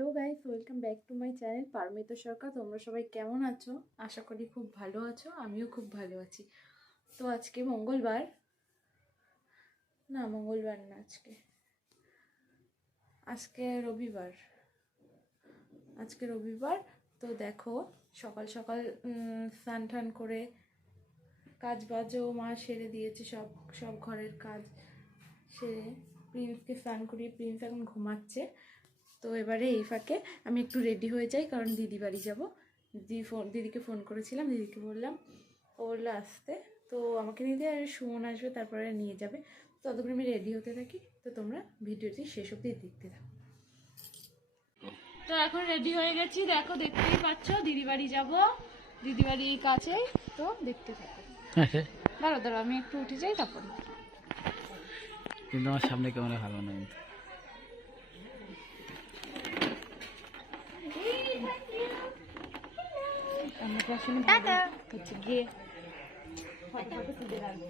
Hello guys, welcome back to my channel Paromita Sarkar. তোমরা সবাই কেমন আছো? আশা করি খুব ভালো আছো। আমিও খুব ভালো আছি। তো আজকে মঙ্গলবার না, মঙ্গলবার না, আজকে রবিবার। তো দেখো, সকাল সকাল স্নান টান করে কাজ বাজও মা সেরে দিয়েছে, সব ঘরের কাজ সেরে প্রিন্সকে স্নান করিয়ে প্রিন্স এখন ঘুমাচ্ছে। তো এবারে এই ফাঁকে আমি একটু রেডি হয়ে যাই, কারণ দিদি বাড়ি যাব। দিদিকে ফোন করেছিলাম, দিদিকে বললাম, ও বললো আসতে। তো আমাকে নিয়ে দিয়ে আর সুমন আসবে, তারপরে নিয়ে যাবে। ততক্ষণ আমি রেডি হতে থাকি। তো তোমরা ভিডিওটি শেষ অবধি দেখতে থাকো। তো এখন রেডি হয়ে গেছি, দেখো, দেখতেই পাচ্ছ দিদি বাড়ি যাবো। দিদি বাড়ি কাছেই, তো দেখতে থাকো। দাঁড়ো আমি একটু উঠে যাই, তারপরে। কিন্তু আমার সামনে ক্যামেরা ভালো না। হচ্ছে গিয়ে ফটো তুলে রাখবো।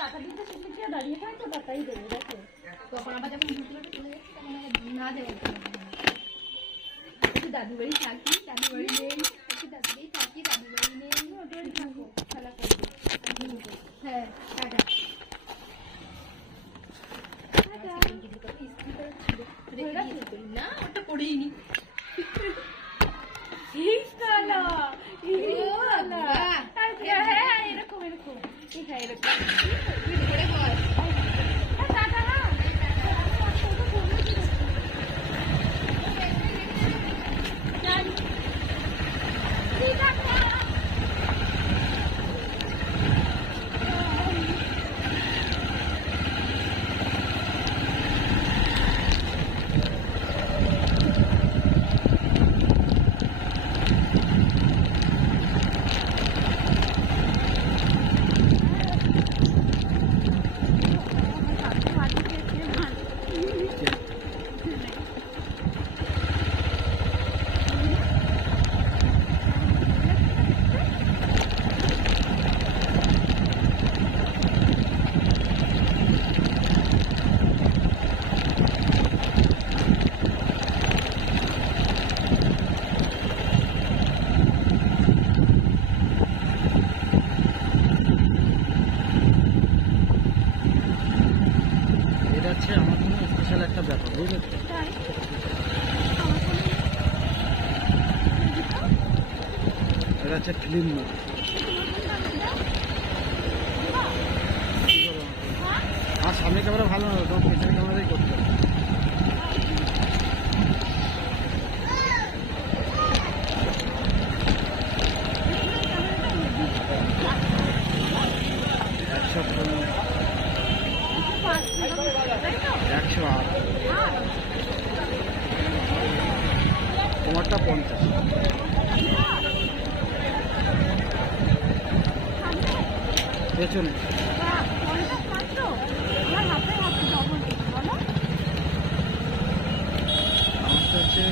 টাকা দিতে শিখেছি, দাঁড়িয়ে থাকে তো টাকাই দেবে। দেখো, তখন আবার যখন না দেবে, দাদু বাড়ি থাকি, দাদু বাড়ি নেই, দাদু বাড়ি থাকি, দাদু বাড়ি নেই, ওটাই থাকো, খেলা করবো। হ্যাঁ, টাটা। না, ওটা পড়েইনি। এরকম এরকম আমার জন্য স্পেশাল একটা ব্যাপার, বুঝলে? এটা হচ্ছে ফিল্ম। আমার সামনে ক্যামেরা ভালো না, তোমার পেছনের ক্যামেরাই করতে হবে। তোমারটা 50। পেছনে আমারটা হচ্ছে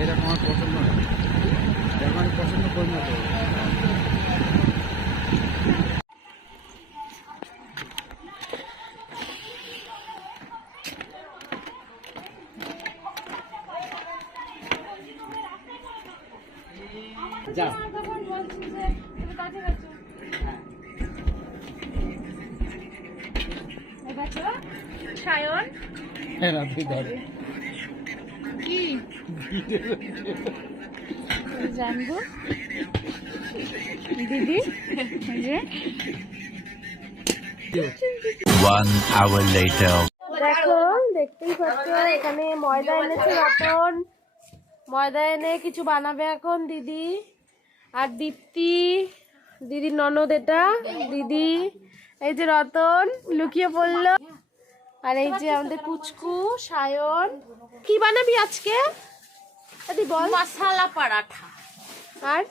এরকম আমার পছন্দ না, এখন আমি পছন্দ করি না। যা সায়ন কি জানবো দিদি। দেখো, দেখতেই পাচ্ছ এখানে ময়দা এনেছে রতন। ময়দা এনে কিছু বানাবে এখন দিদি আর দীপ্তি, দিদির ননদ। এটা দিদি, এই যে রতন লুকিয়ে পড়লো, আর এই যে আমাদের পুচকু সায়ন। কি বানাবি আজকে দিদি বল? মশলা পরাঠা। আর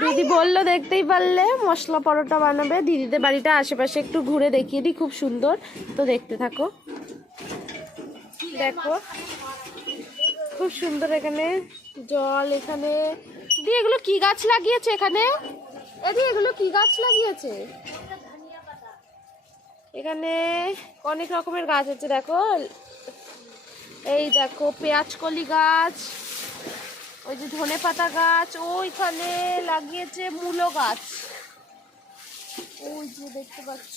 দিদি বললো দেখতেই পারলে মশলা পরোটা বানাবে। দিদিদের বাড়িটা আশেপাশে একটু ঘুরে দেখিয়ে দিই, খুব সুন্দর, তো দেখতে থাকো। দেখো খুব সুন্দর এখানে জল। এখানে দি এগুলো কি গাছ লাগিয়েছে এখানে? এদি এগুলো কি গাছ লাগিয়েছে? এখানে অনেক রকমের গাছ আছে দেখো। এই দেখো পেঁয়াজকলি গাছ, ওই যে ধনেপাতা গাছ, ওইখানে লাগিয়েছে মূলো গাছ, ওই যে দেখতে পাচ্ছ।